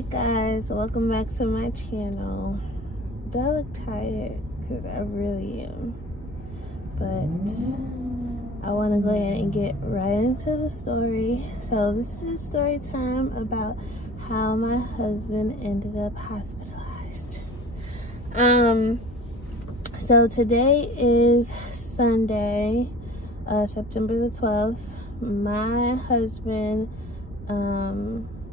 Hey guys, welcome back to my channel. Do I look tired? Because I really am. But I want to go ahead and get right into the story. So this is story time about how my husband ended up hospitalized. So today is Sunday, September the 12th. My husband,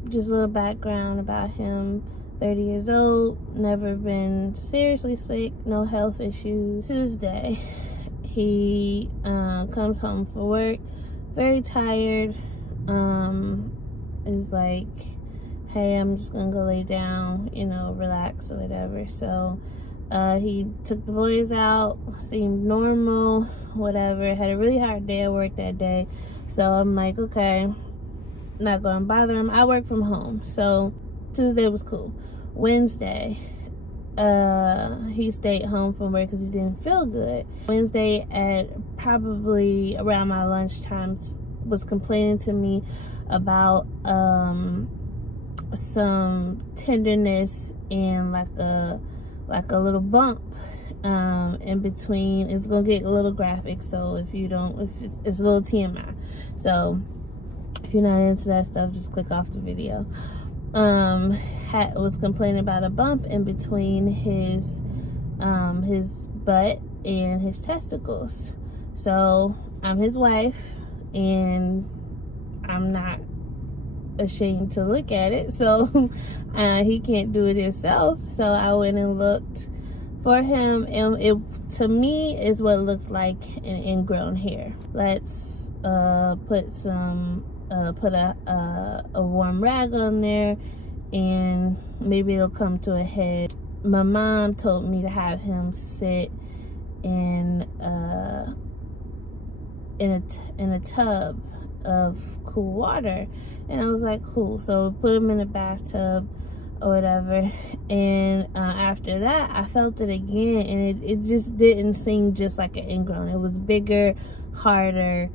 just a little background about him: 30 years old, never been seriously sick, no health issues. To this day, he comes home from work very tired, is like, hey, I'm just gonna go lay down, you know, relax or whatever. So he took the boys out, seemed normal, whatever. Had a really hard day at work that day, so I'm like, okay, not gonna bother him. I work from home, so Tuesday was cool. Wednesday, he stayed home from work because he didn't feel good. Wednesday at probably around my lunchtime was complaining to me about some tenderness and like a little bump in between. It's gonna get a little graphic, so if it's a little TMI, so if you're not into that stuff, just click off the video. Was complaining about a bump in between his butt and his testicles. So I'm his wife, and I'm not ashamed to look at it, so he can't do it himself. So I went and looked for him, and it, to me, is what looked like an ingrown hair. Let's put a warm rag on there, and maybe it'll come to a head. My mom told me to have him sit in a tub of cool water, and I was like, cool. So put him in a bathtub or whatever, and after that I felt it again, and it just didn't seem just like an ingrown. It was bigger, harder,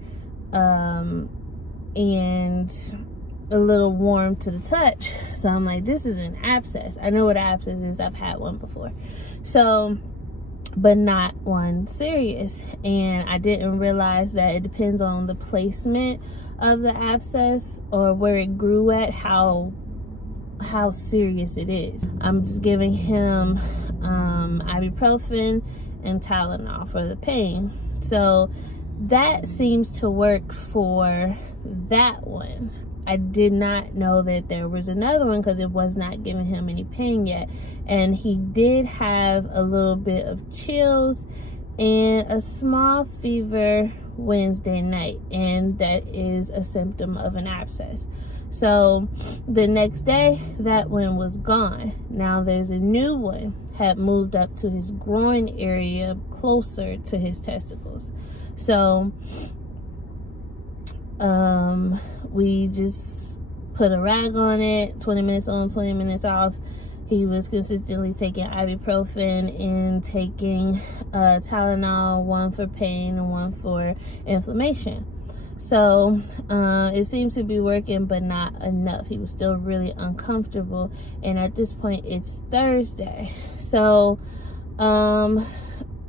and a little warm to the touch. So I'm like, this is an abscess. I know what an abscess is. I've had one before. So, but not one serious. And I didn't realize that it depends on the placement of the abscess or where it grew at, how serious it is. I'm just giving him ibuprofen and Tylenol for the pain. So that seems to work for that one. I did not know that there was another one because it was not giving him any pain yet. And he did have a little bit of chills and a small fever Wednesday night, and that is a symptom of an abscess. So the next day, that one was gone. Now there's a new one, had moved up to his groin area, closer to his testicles. So we just put a rag on it, 20 minutes on, 20 minutes off. He was consistently taking ibuprofen and taking Tylenol, one for pain and one for inflammation. So it seems to be working, but not enough. He was still really uncomfortable, and at this point it's Thursday. So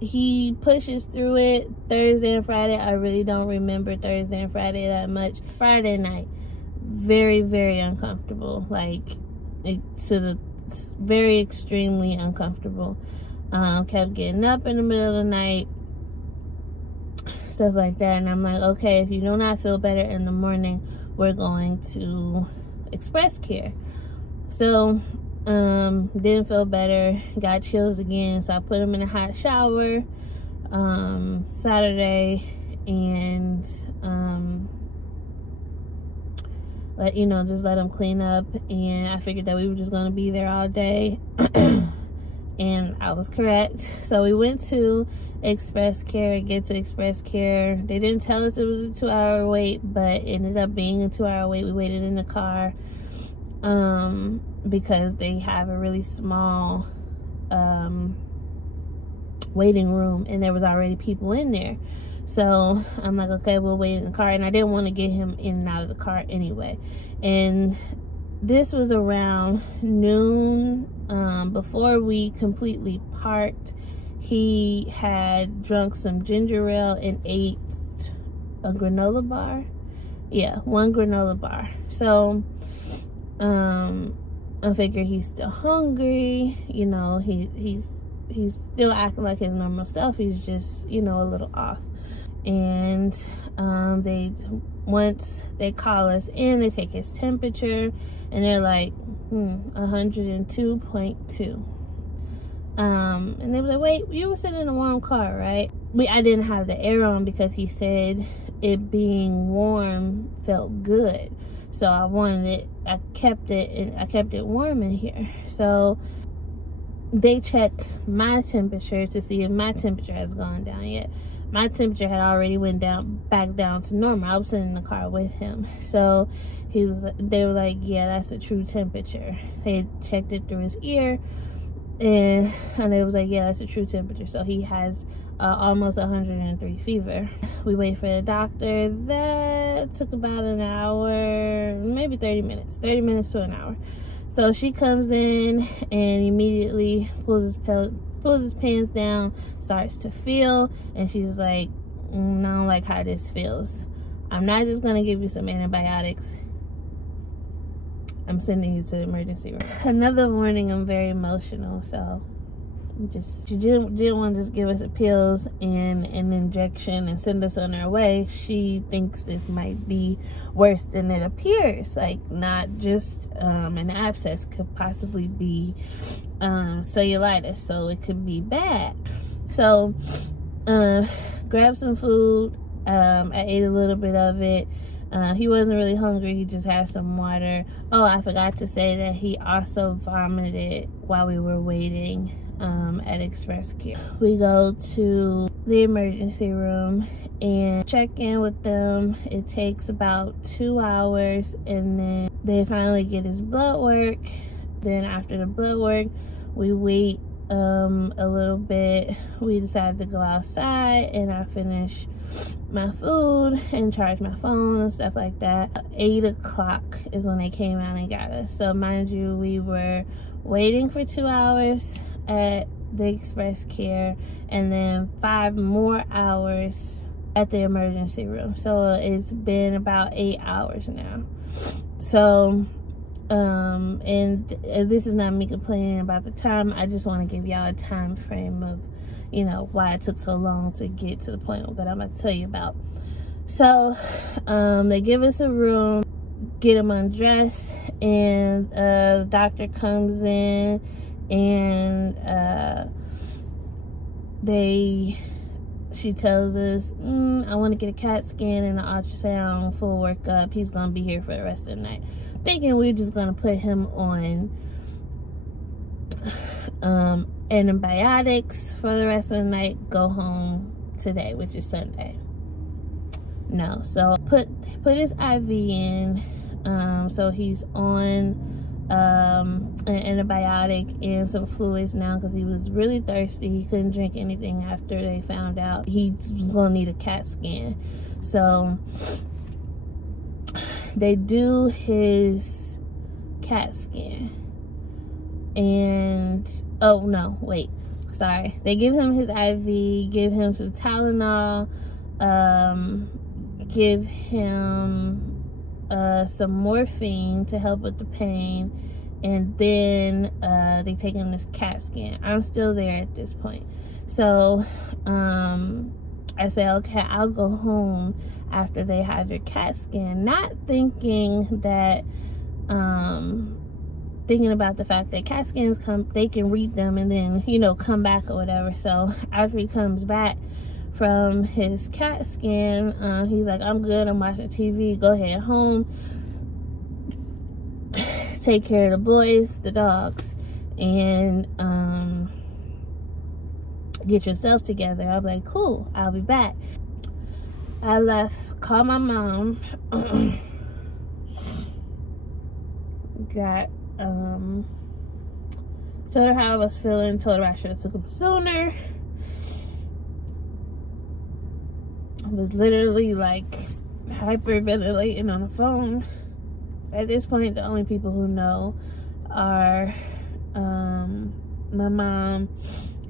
he pushes through it. Thursday and Friday, I really don't remember Thursday and Friday that much. Friday night, very, very uncomfortable, like very extremely uncomfortable. Kept getting up in the middle of the night, stuff like that. And I'm like, okay, if you do not feel better in the morning, we're going to express care. So didn't feel better, got chills again, so I put him in a hot shower Saturday, and just let him clean up. And I figured that we were just going to be there all day, and I was correct. So we went to express care. Get to express care, they didn't tell us it was a 2-hour wait, but it ended up being a 2-hour wait. We waited in the car because they have a really small waiting room, and there was already people in there. So I'm like, okay, we'll wait in the car. And I didn't want to get him in and out of the car anyway. And this was around noon, before we completely parked. He had drunk some ginger ale and ate a granola bar. Yeah, one granola bar. So I figure he's still hungry. You know, he's still acting like his normal self. He's just, you know, a little off. And once they call us in, they take his temperature, and they're like 102.2. And they were like, wait, you were sitting in a warm car, right? I didn't have the air on because he said it being warm felt good. So I wanted it, I kept it warm in here. So they check my temperature to see if my temperature has gone down yet. My temperature had already went back down to normal. I was sitting in the car with him. So they were like, yeah, that's a true temperature. They checked it through his ear, and it was like, yeah, that's a true temperature. So he has almost 103 fever. We wait for the doctor. That took about an hour, maybe 30 minutes to an hour. So she comes in and immediately pulls his pants down, starts to feel, and she's like, I don't like how this feels. I'm not just gonna give you some antibiotics. I'm sending you to the emergency room. Another morning, I'm very emotional, so she didn't want to just give us the pills and an injection and send us on our way. She thinks this might be worse than it appears. Like, not just an abscess, could possibly be cellulitis, so it could be bad. So grabbed some food. I ate a little bit of it. He wasn't really hungry. He just had some water. Oh, I forgot to say that he also vomited while we were waiting at Express Care. We go to the emergency room and check in with them. It takes about 2 hours, and then they finally get his blood work. Then after the blood work, we wait a little bit. We decided to go outside, and I finished my food and charged my phone and stuff like that. 8 o'clock is when they came out and got us. So mind you, we were waiting for 2 hours at the Express Care, and then 5 more hours at the emergency room. So it's been about 8 hours now. So and this is not me complaining about the time. I just want to give y'all a time frame of, you know, why it took so long to get to the point that I'm going to tell you about. So they give us a room, get him undressed, and the doctor comes in, and she tells us, I want to get a CAT scan and an ultrasound, full workup. He's going to be here for the rest of the night. Thinking we're just going to put him on antibiotics for the rest of the night, go home today, which is Sunday. No, so put his IV in, so he's on an antibiotic and some fluids now because he was really thirsty. He couldn't drink anything after they found out he was gonna need a CAT scan. So they do his CAT scan, and oh no, wait, sorry, they give him his IV, give him some Tylenol, give him some morphine to help with the pain, and then they take him this CAT scan. I'm still there at this point. So I say, okay, I'll go home after they have your CAT scan, not thinking that thinking about the fact that CAT scans they can read them and then, you know, come back or whatever. So after he comes back from his CAT scan, he's like, I'm good, I'm watching TV, go ahead home, take care of the boys, the dogs, and get yourself together. I'm like, cool, I'll be back. I left, called my mom, got told her how I was feeling, told her I should have took him sooner. I was literally like hyperventilating on the phone. At this point, the only people who know are my mom,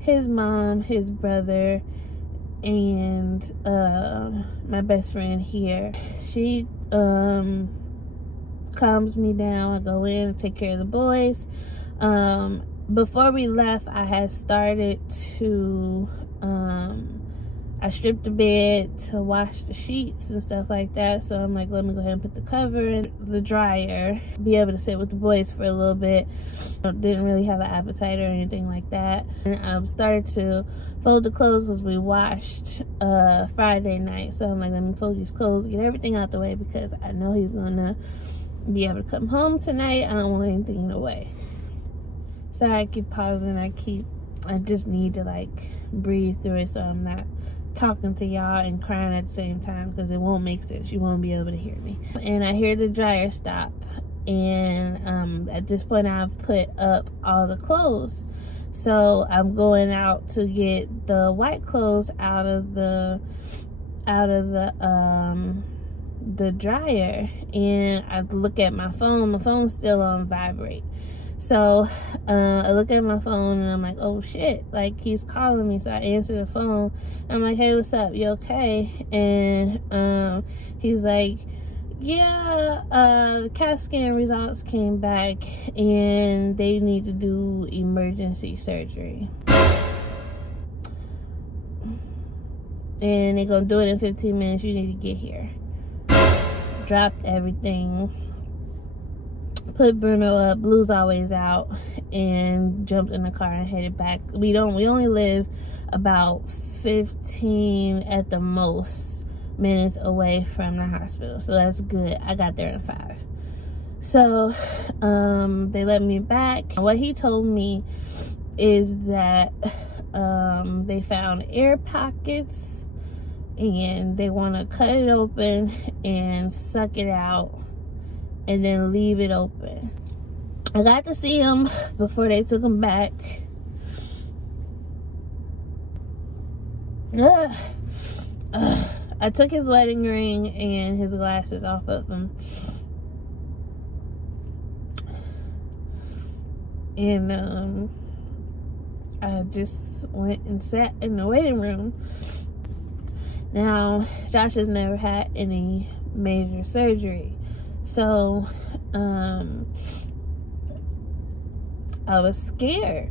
his brother, and my best friend here. She calms me down. I go in and take care of the boys. Before we left, I had started to I stripped the bed to wash the sheets and stuff like that. So I'm like, let me go ahead and put the cover in the dryer, be able to sit with the boys for a little bit. Didn't really have an appetite or anything like that. And I started to fold the clothes as we washed Friday night. So I'm like, let me fold these clothes, get everything out the way, because I know he's gonna be able to come home tonight. I don't want anything in the way. Sorry, I keep pausing. I just need to like breathe through it so I'm not talking to y'all and crying at the same time, because it won't make sense. You won't be able to hear me. And I hear the dryer stop, and at this point I've put up all the clothes, so I'm going out to get the white clothes out of the dryer, and I look at my phone's still on vibrate. So I look at my phone and I'm like, oh shit, like he's calling me. So I answer the phone. I'm like, hey, what's up? You okay? And he's like, yeah, the CAT scan results came back and they need to do emergency surgery. And they're gonna do it in 15 minutes. You need to get here. Dropped everything. Put Bruno up, Blue's always out, and jumped in the car and headed back. We only live about 15 at the most minutes away from the hospital, so that's good. I got there in 5. So they let me back. What he told me is that they found air pockets and they want to cut it open and suck it out and then leave it open. I got to see him before they took him back. I took his wedding ring and his glasses off of him. And I just went and sat in the waiting room. Now, Josh has never had any major surgery. So, I was scared.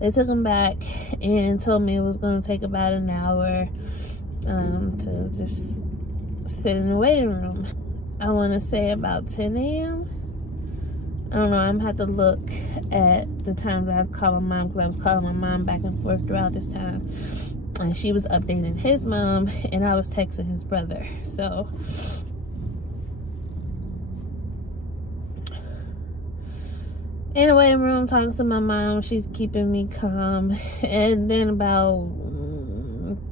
They took him back and told me it was going to take about an hour to just sit in the waiting room. I want to say about 10 a.m. I don't know. I'm going to have to look at the time that I was calling my mom, because I was calling my mom back and forth throughout this time. And she was updating his mom, and I was texting his brother. So, in the waiting room, talking to my mom, she's keeping me calm. And then about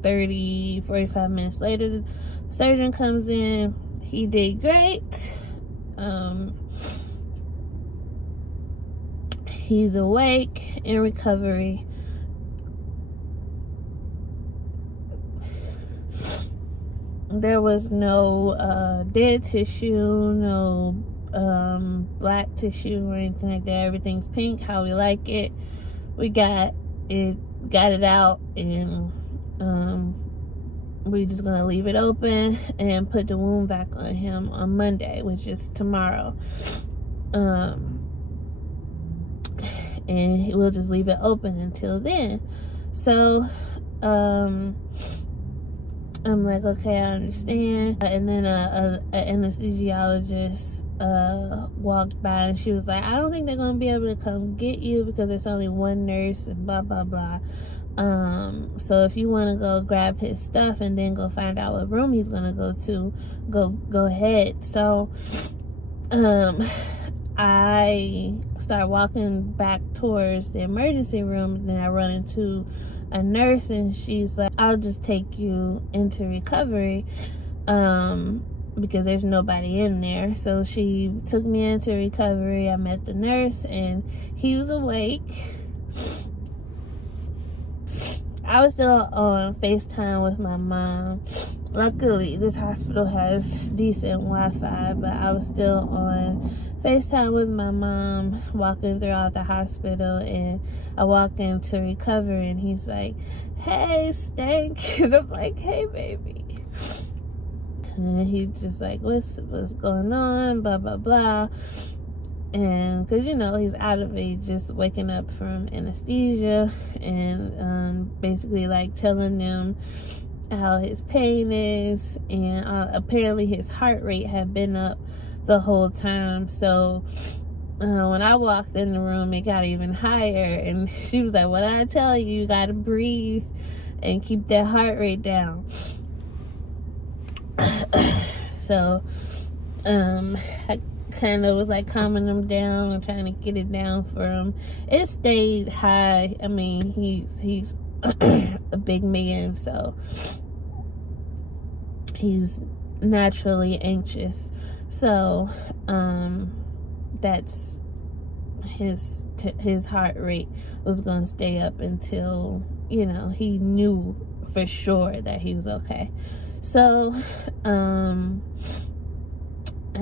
45 minutes later, the surgeon comes in. He did great. He's awake, in recovery. There was no dead tissue, no black tissue or anything like that. Everything's pink, how we like it. We got it out, and we're just gonna leave it open and put the wound back on him on Monday, which is tomorrow. And we'll just leave it open until then. So I'm like, okay, I understand. And then an anesthesiologist walked by, and she was like, I don't think they're gonna be able to come get you because there's only one nurse and blah blah blah. So if you want to go grab his stuff and then go find out what room he's gonna go to, go ahead. So I start walking back towards the emergency room, and then I run into a nurse, and she's like, I'll just take you into recovery because there's nobody in there. So she took me into recovery. I met the nurse, and he was awake. I was still on FaceTime with my mom. Luckily, this hospital has decent Wi-Fi, but I was still on FaceTime with my mom, walking throughout the hospital, and I walk into recovery, and he's like, "Hey, Stank," and I'm like, "Hey, baby." And he's just like, what's going on, blah, blah, blah. And because, you know, he's out of it, just waking up from anesthesia, and basically like telling them how his pain is, and apparently his heart rate had been up the whole time. So when I walked in the room, it got even higher, and she was like, "What did I tell you? You gotta breathe and keep that heart rate down." So I kind of was like calming him down and trying to get it down for him. It stayed high. I mean, he's a big man, so he's naturally anxious. So that's his heart rate was going to stay up until, you know, he knew for sure that he was okay. So I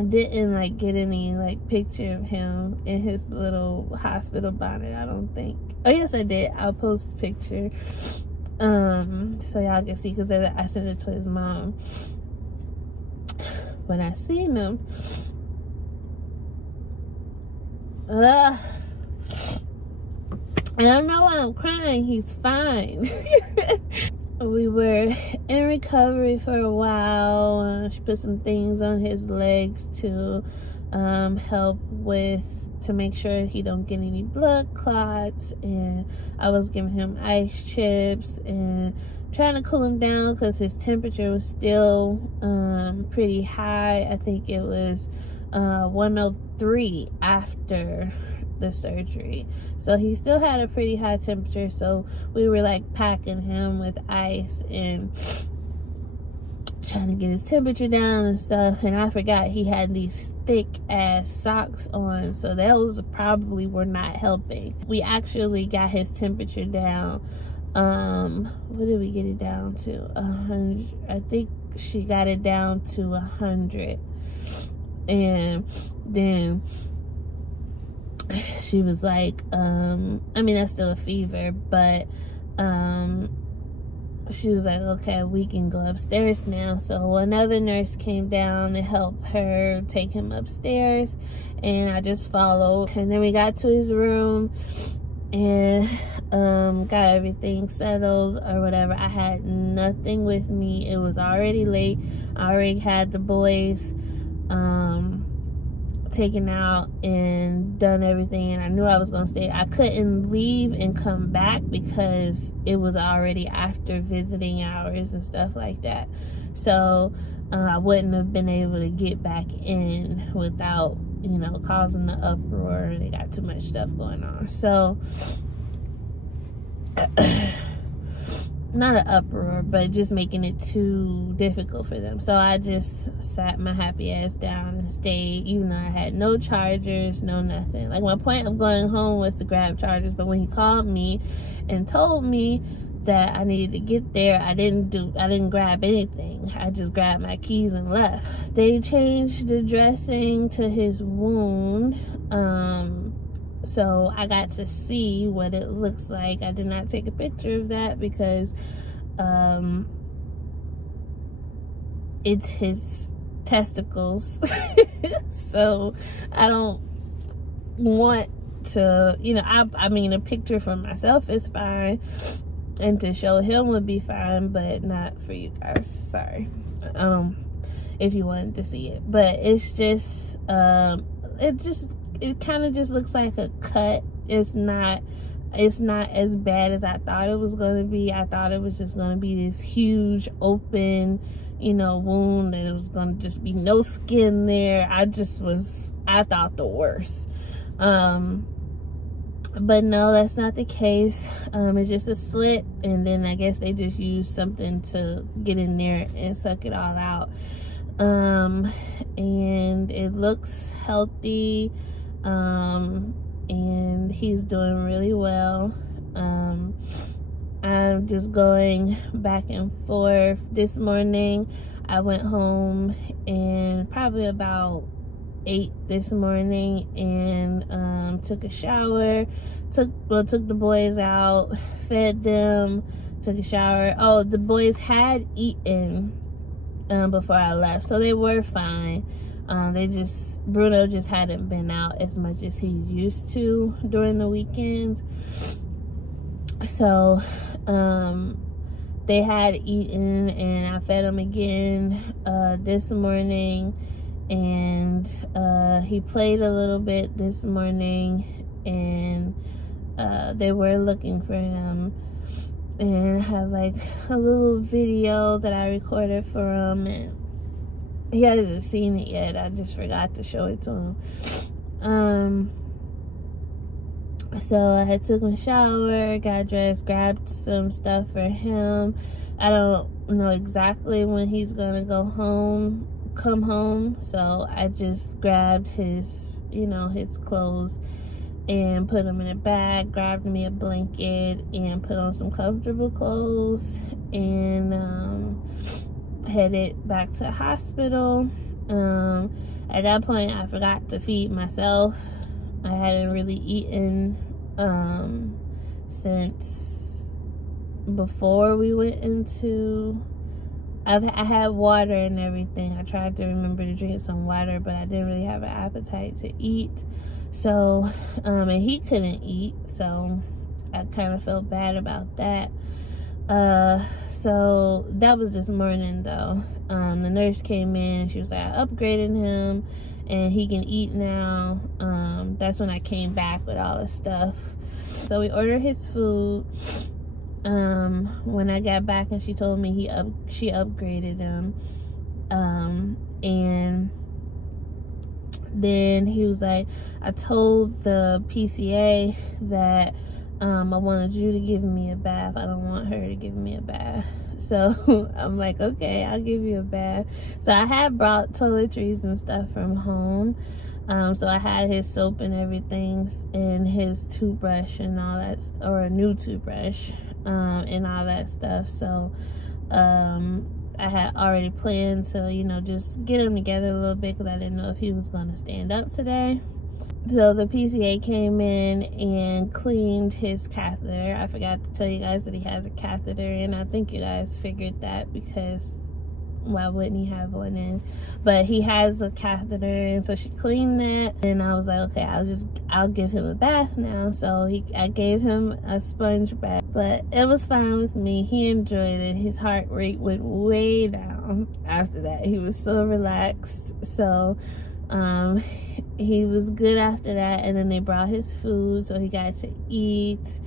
didn't like get any like picture of him in his little hospital bonnet, I don't think. Oh yes, I did. I'll post a picture so y'all can see, because I sent it to his mom. When I seen him, and I don't know why I'm crying. He's fine. We were in recovery for a while. She put some things on his legs to help to make sure he don't get any blood clots, and I was giving him ice chips and trying to cool him down because his temperature was still pretty high. I think it was 103 after the surgery, so he still had a pretty high temperature. So we were like packing him with ice and trying to get his temperature down and stuff. And I forgot he had these thick ass socks on, so those probably were not helping. We actually got his temperature down. What did we get it down to? 100. I think she got it down to 100, and then she was like, I mean, that's still a fever, but she was like, okay, we can go upstairs now. So another nurse came down to help her take him upstairs, and I just followed. And then we got to his room and got everything settled or whatever. I had nothing with me. It was already late. I already had the boys taken out and done everything, and I knew I was gonna stay. I couldn't leave and come back because it was already after visiting hours and stuff like that. So I wouldn't have been able to get back in without, you know, causing the uproar. They got too much stuff going on. So not an uproar, but just making it too difficult for them. So I just sat my happy ass down and stayed, even though I had no chargers, no nothing. Like, my point of going home was to grab chargers, but when he called me and told me that I needed to get there, I didn't grab anything. I just grabbed my keys and left. They changed the dressing to his wound, so I got to see what it looks like. I did not take a picture of that because it's his testicles. So I don't want to, you know, I mean, a picture for myself is fine, and to show him would be fine, but not for you guys. Sorry. If you wanted to see it. But it's just, it kind of just looks like a cut. It's not as bad as I thought it was going to be. I thought it was just going to be this huge open, you know, wound, and it was going to just be no skin there. I thought the worst. But no, that's not the case. It's just a slit, and then I guess they just use something to get in there and suck it all out. And it looks healthy. And he's doing really well. I'm just going back and forth. This morning I went home and probably about 8 this morning and took a shower, took the boys out, fed them, took a shower. Oh, the boys had eaten before I left, so they were fine. Bruno just hadn't been out as much as he used to during the weekends. So they had eaten and I fed them again this morning, and he played a little bit this morning, and they were looking for him, and I have like a little video that I recorded for him, and he hasn't seen it yet. I just forgot to show it to him. So I had took my shower, got dressed, grabbed some stuff for him. I don't know exactly when he's gonna come home, so I just grabbed his, his clothes and put them in a bag, grabbed me a blanket and put on some comfortable clothes, and headed back to the hospital. At that point I forgot to feed myself. I hadn't really eaten since before we went into, I had water and everything. I tried to remember to drink some water, but I didn't really have an appetite to eat. So, and he couldn't eat, so I kind of felt bad about that. So that was this morning though. The nurse came in and she was like, I upgraded him and he can eat now. That's when I came back with all the stuff. So we ordered his food. When I got back, and she told me she upgraded him. And then he was like, I told the PCA that I wanted you to give me a bath. I don't want her to give me a bath. So I'm like, okay, I'll give you a bath. So I had brought toiletries and stuff from home. So I had his soap and everything, and his toothbrush and all that, or a new toothbrush, and all that stuff. So I had already planned to, just get him together a little bit, because I didn't know if he was going to stand up today. So the PCA came in and cleaned his catheter. I forgot to tell you guys that he has a catheter, and I think you guys figured that, because why wouldn't he have one in? But he has a catheter, and so she cleaned that, and I was like, okay, I'll give him a bath now. So I gave him a sponge bath, but it was fine with me. He enjoyed it. His heart rate went way down after that. He was so relaxed. So he was good after that, and then they brought his food, so he got to eat.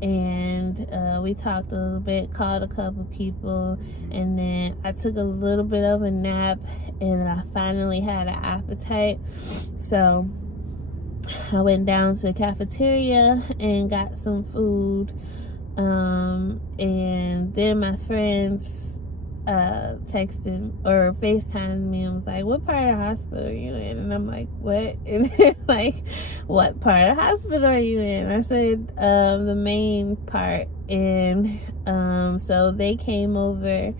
And we talked a little bit, called a couple people, and then I took a little bit of a nap, and then I finally had an appetite. So I went down to the cafeteria and got some food, and then my friends texted or FaceTimed me and was like, what part of the hospital are you in? And I'm like, what? And then like, what part of the hospital are you in? I said, the main part. And so they came over,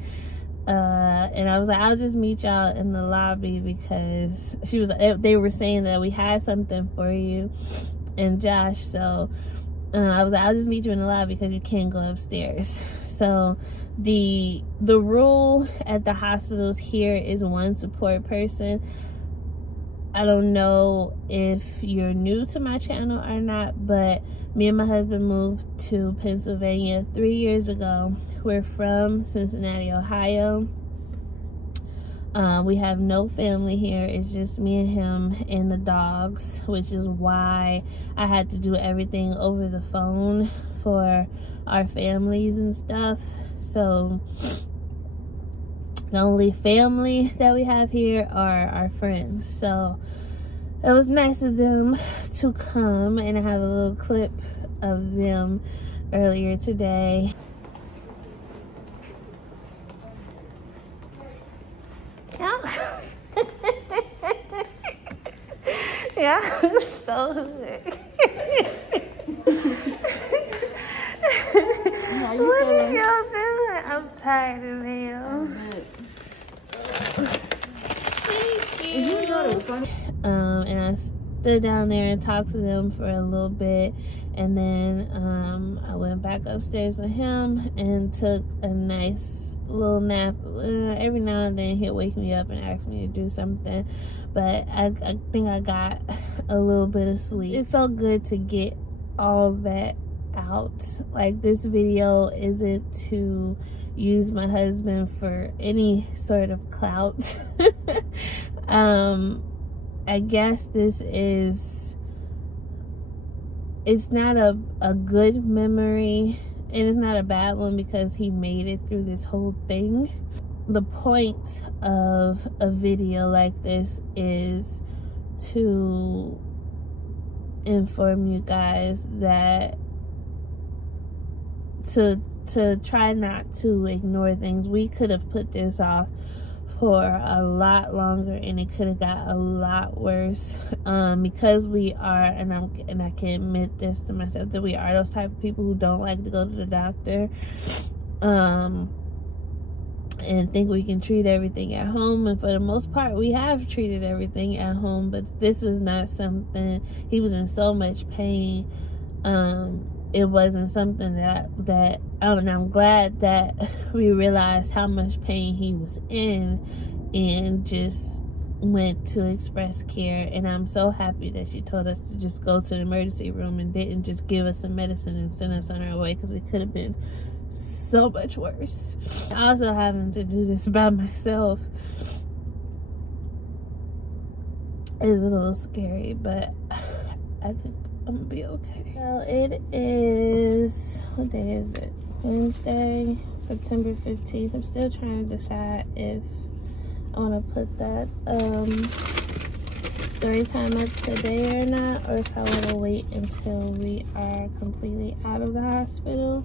and I was like, I'll just meet y'all in the lobby, because they were saying that we had something for you and Josh. So I was like, I'll just meet you in the lobby, because you can't go upstairs. So the rule at the hospitals here is one support person. I don't know if you're new to my channel or not, but me and my husband moved to Pennsylvania 3 years ago. We're from Cincinnati, Ohio. We have no family here. It's just me and him and the dogs, which is why I had to do everything over the phone for our families and stuff. So the only family that we have here are our friends. So it was nice of them to come, and I have a little clip of them earlier today. Yeah. Yeah, so sick. How you I'm tired as hell. And I stood down there and talked to them for a little bit, and then I went back upstairs with him and took a nice little nap. Every now and then he'll wake me up and ask me to do something, but I think I got a little bit of sleep. It felt good to get all that out. Like, this video isn't to use my husband for any sort of clout. I guess this is, it's not a good memory, and it's not a bad one because he made it through this whole thing. The point of a video like this is to inform you guys that to try not to ignore things. We could have put this off for a lot longer, and it could have got a lot worse, because we are, and I can admit this to myself, that we are those type of people who don't like to go to the doctor, and think we can treat everything at home. And for the most part, we have treated everything at home, but this was not something. He was in so much pain. It wasn't something that and I'm glad that we realized how much pain he was in and just went to express care. And I'm so happy that she told us to just go to the emergency room and didn't just give us some medicine and send us on our way, because it could have been so much worse. Also, having to do this by myself is a little scary, but I think I'm gonna be okay. Well, it is, what day is it? Wednesday, September 15th. I'm still trying to decide if I want to put that story time up today or not, or if I want to wait until we are completely out of the hospital.